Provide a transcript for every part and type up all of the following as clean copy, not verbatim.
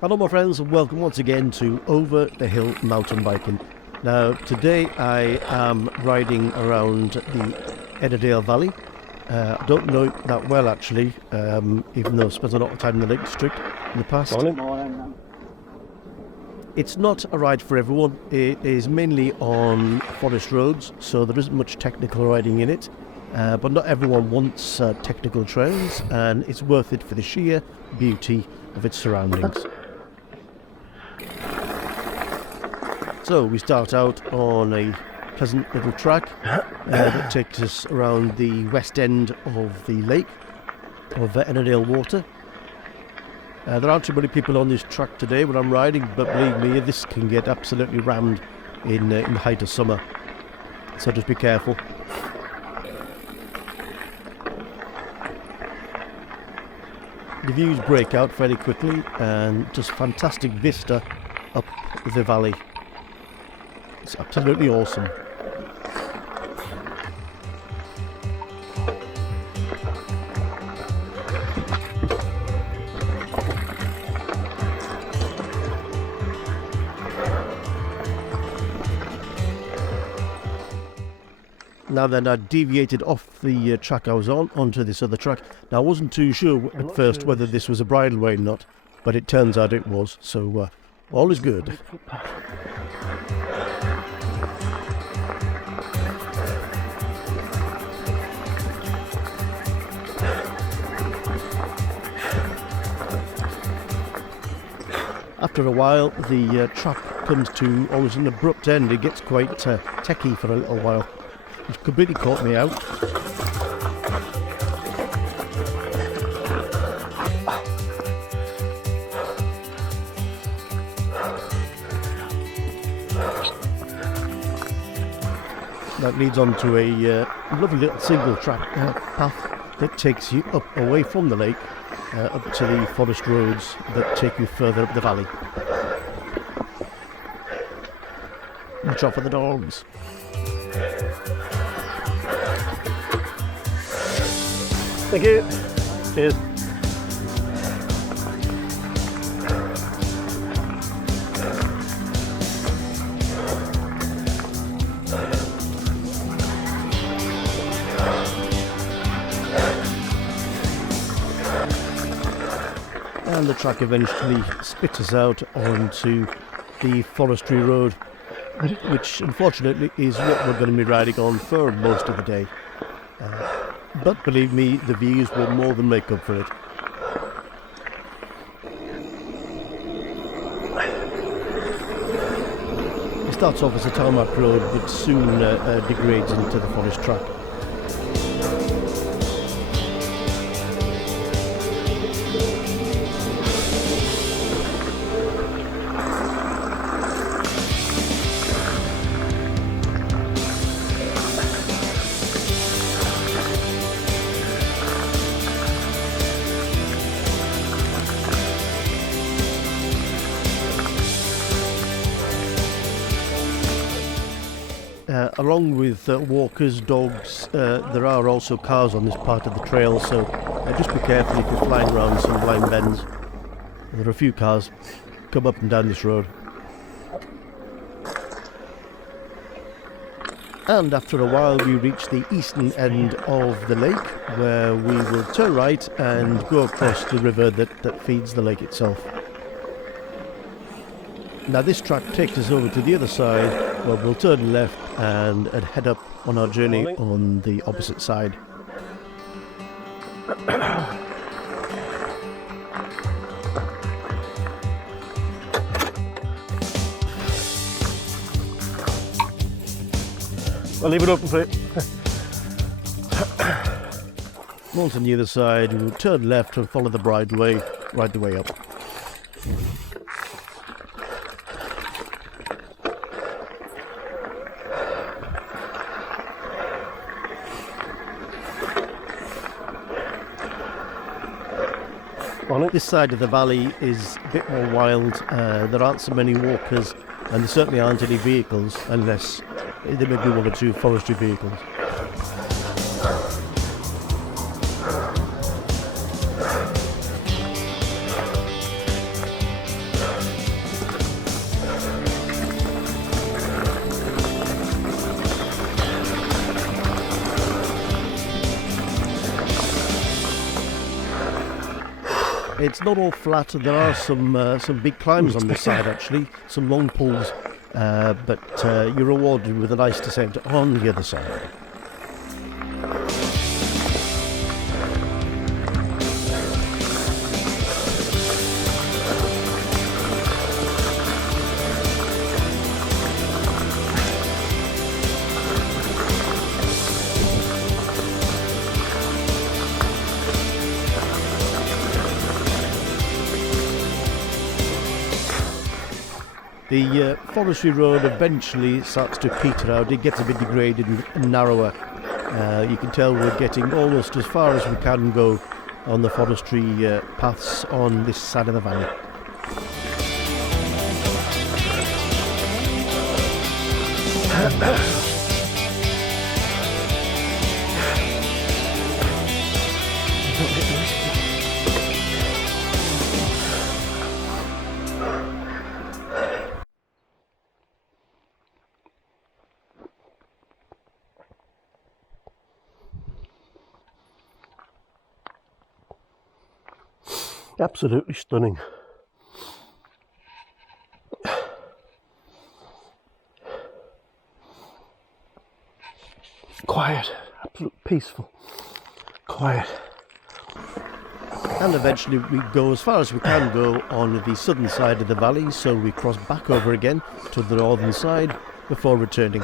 Hello my friends, and welcome once again to Over the Hill mountain biking. Now today I am riding around the Ennerdale Valley. I don't know it that well actually, even though I've spent a lot of time in the Lake District in the past. It's not a ride for everyone. It is mainly on forest roads, so there isn't much technical riding in it. But not everyone wants technical trails, and it's worth it for the sheer beauty of its surroundings. So we start out on a pleasant little track that takes us around the west end of the lake of Ennerdale Water. There aren't too many people on this track today when I'm riding, but believe me, this can get absolutely rammed in the height of summer. So just be careful. The views break out fairly quickly, and just fantastic vista up the valley. It's absolutely awesome. Now then, I deviated off the track I was on onto this other track. Now I wasn't too sure at first whether this was a bridleway or not, but it turns out it was, so all is good. After a while, the track comes to almost an abrupt end. It gets quite techie for a little while. It completely caught me out. That leads on to a lovely little single track path that takes you up away from the lake, up to the forest roads that take you further up the valley. Watch out for the dogs. Thank you. Cheers. And the track eventually spits us out onto the forestry road, which unfortunately is what we're going to be riding on for most of the day. But believe me, the views will more than make up for it. It starts off as a tarmac road, but soon degrades into the forest track. Along with walkers, dogs, there are also cars on this part of the trail, so just be careful if you're flying around some blind bends. There are a few cars come up and down this road. And after a while we reach the eastern end of the lake, where we will turn right and go across the river that feeds the lake itself. Now this track takes us over to the other side, where we'll turn left and head up on our journey on the opposite side. I'll leave it open for you. Once on the other side, we'll turn left and follow the bridleway right the way up. This side of the valley is a bit more wild. There aren't so many walkers, and there certainly aren't any vehicles, unless there may be one or two forestry vehicles. it's not all flat. There are some big climbs on this side actually, some long pulls, but you're rewarded with a nice descent on the other side. The forestry road eventually starts to peter out. It gets a bit degraded and narrower. You can tell we're getting almost as far as we can go on the forestry paths on this side of the valley. Absolutely stunning. Quiet, absolutely peaceful, quiet. And eventually we go as far as we can go on the southern side of the valley, so we cross back over again to the northern side before returning.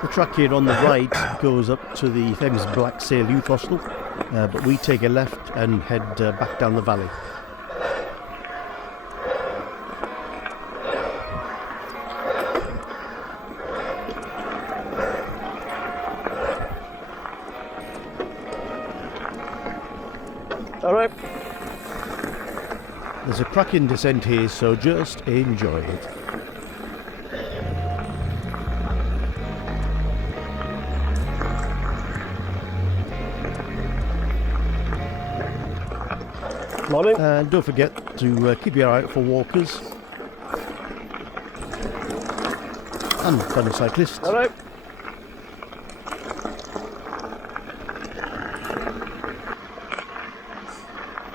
The track here on the right goes up to the famous Black Sail Youth Hostel, but we take a left and head back down the valley. All right. There's a cracking descent here, so just enjoy it. Morning. And don't forget to keep your eye out for walkers and fellow cyclists. All right.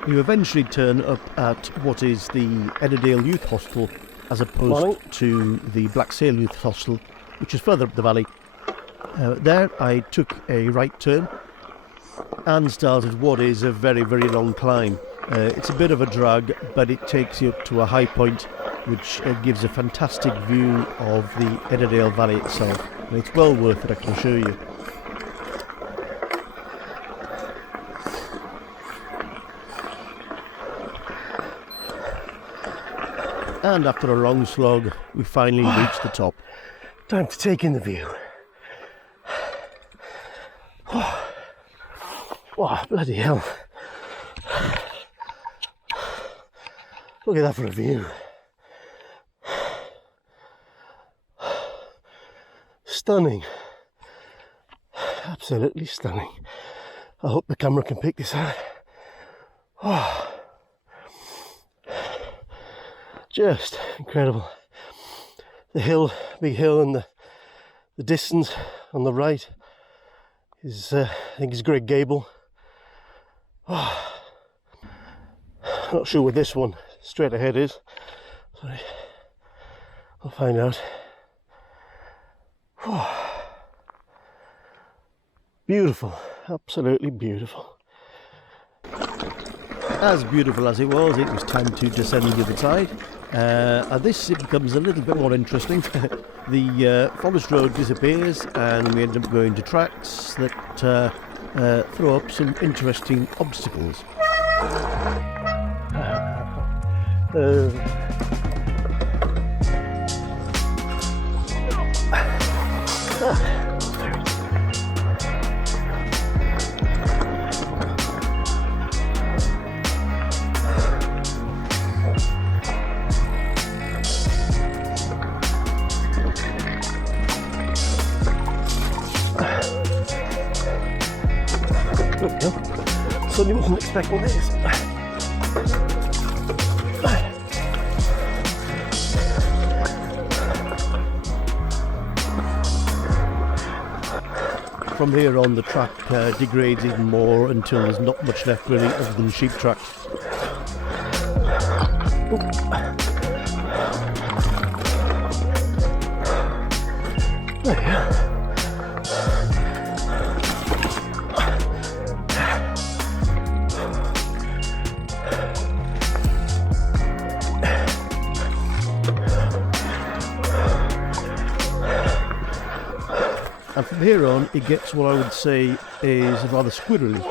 You eventually turn up at what is the Ennerdale Youth Hostel as opposed Morning. to the Black Sail Youth Hostel, which is further up the valley. There I took a right turn and started what is a very, very long climb. It's a bit of a drag, but it takes you up to a high point which gives a fantastic view of the Ennerdale Valley itself. And it's well worth it, I can assure you. And after a long slog, we finally reached the top. Time to take in the view. Oh, bloody hell. Look at that for a view. Stunning. Absolutely stunning. I hope the camera can pick this out. Oh. Just incredible. The hill, big hill, and the distance on the right is, I think, is Great Gable. Oh. Not sure what this one straight ahead is. Sorry, I'll find out. Oh. Beautiful, absolutely beautiful. As beautiful as it was time to descend the other side. And this it becomes a little bit more interesting. The forest road disappears and we end up going to tracks that throw up some interesting obstacles. Suddenly wasn't expecting this. from here on the track degrades even more until there's not much left really other than sheep tracks. There you go. And from here on, it gets what I would say is rather squirrely,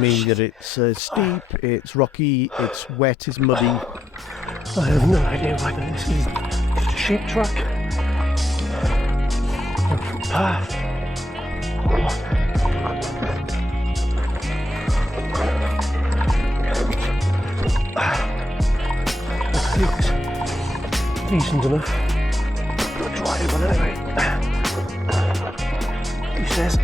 meaning that it's steep, it's rocky, it's wet, it's muddy. I have no idea whether this is just a sheep track or a footpath. I think it's decent enough. Good drive, but anyway. He says,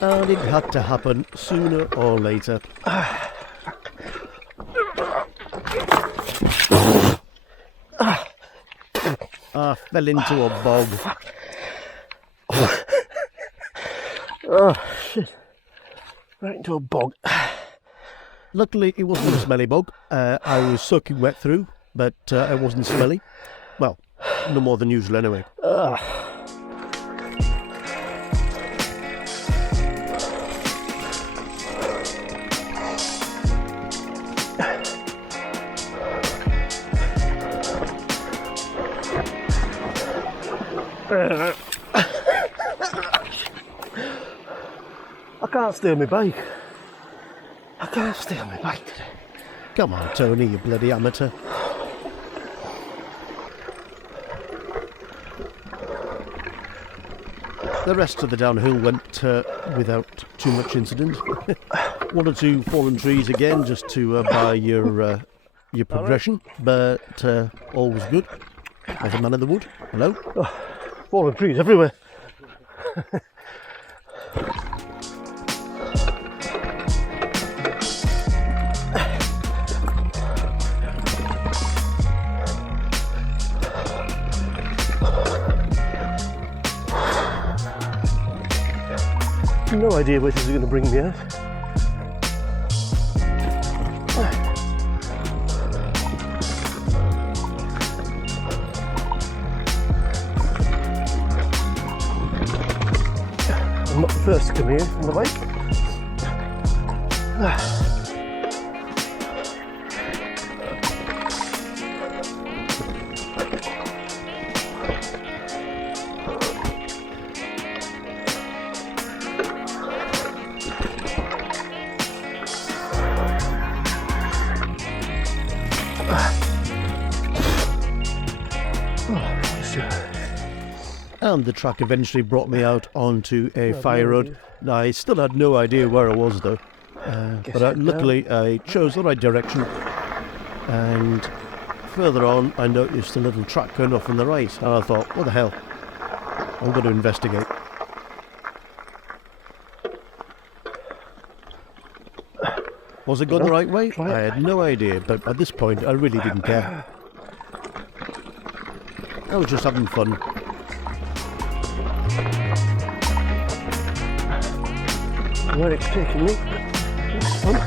and it had to happen sooner or later. I fell into a bog. oh shit, right into a bog. Luckily it wasn't a smelly bog. I was soaking wet through, but I wasn't smelly. Well, no more than usual anyway. I can't stay on my bike. I can't stay on my bike today. Come on, Tony, you bloody amateur. The rest of the downhill went without too much incident. One or two fallen trees again, just to bar your progression, but all was good. As a man of the wood. Hello? Oh, fallen trees everywhere. No idea where this is going to bring me out. I'm not the first to come here on the bike. And the track eventually brought me out onto a fire road. I still had no idea where I was though, but luckily I chose the right direction, and further on I noticed a little track going off on the right, and I thought, what the hell, I'm going to investigate. Was it going the right way? I had no idea, but at this point I really didn't care. I was just having fun. Where it's taking me. It's fun.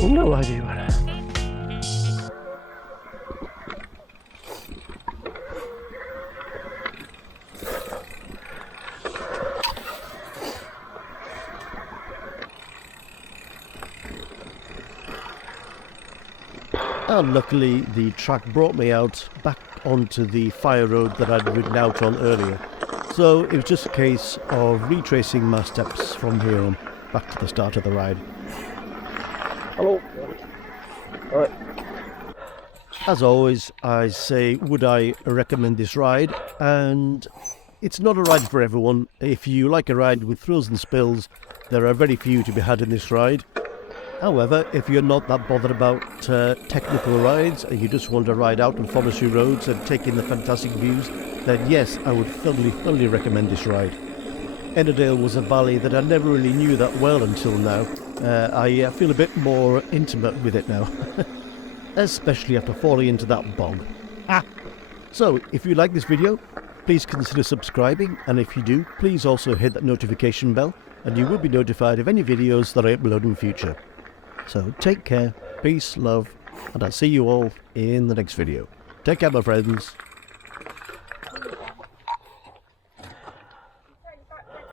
No idea what. And luckily the track brought me out back onto the fire road that I'd ridden out on earlier. So it was just a case of retracing my steps from here on back to the start of the ride. Hello. Alright. As always, I say, would I recommend this ride? And it's not a ride for everyone. If you like a ride with thrills and spills, there are very few to be had in this ride. However, if you're not that bothered about technical rides and you just want to ride out on forestry roads and take in the fantastic views, then yes, I would thoroughly recommend this ride. Ennerdale was a valley that I never really knew that well until now. I feel a bit more intimate with it now, especially after falling into that bog. So, if you like this video, please consider subscribing, and if you do, please also hit that notification bell, and you will be notified of any videos that I upload in future. So take care, peace, love, and I'll see you all in the next video. Take care, my friends.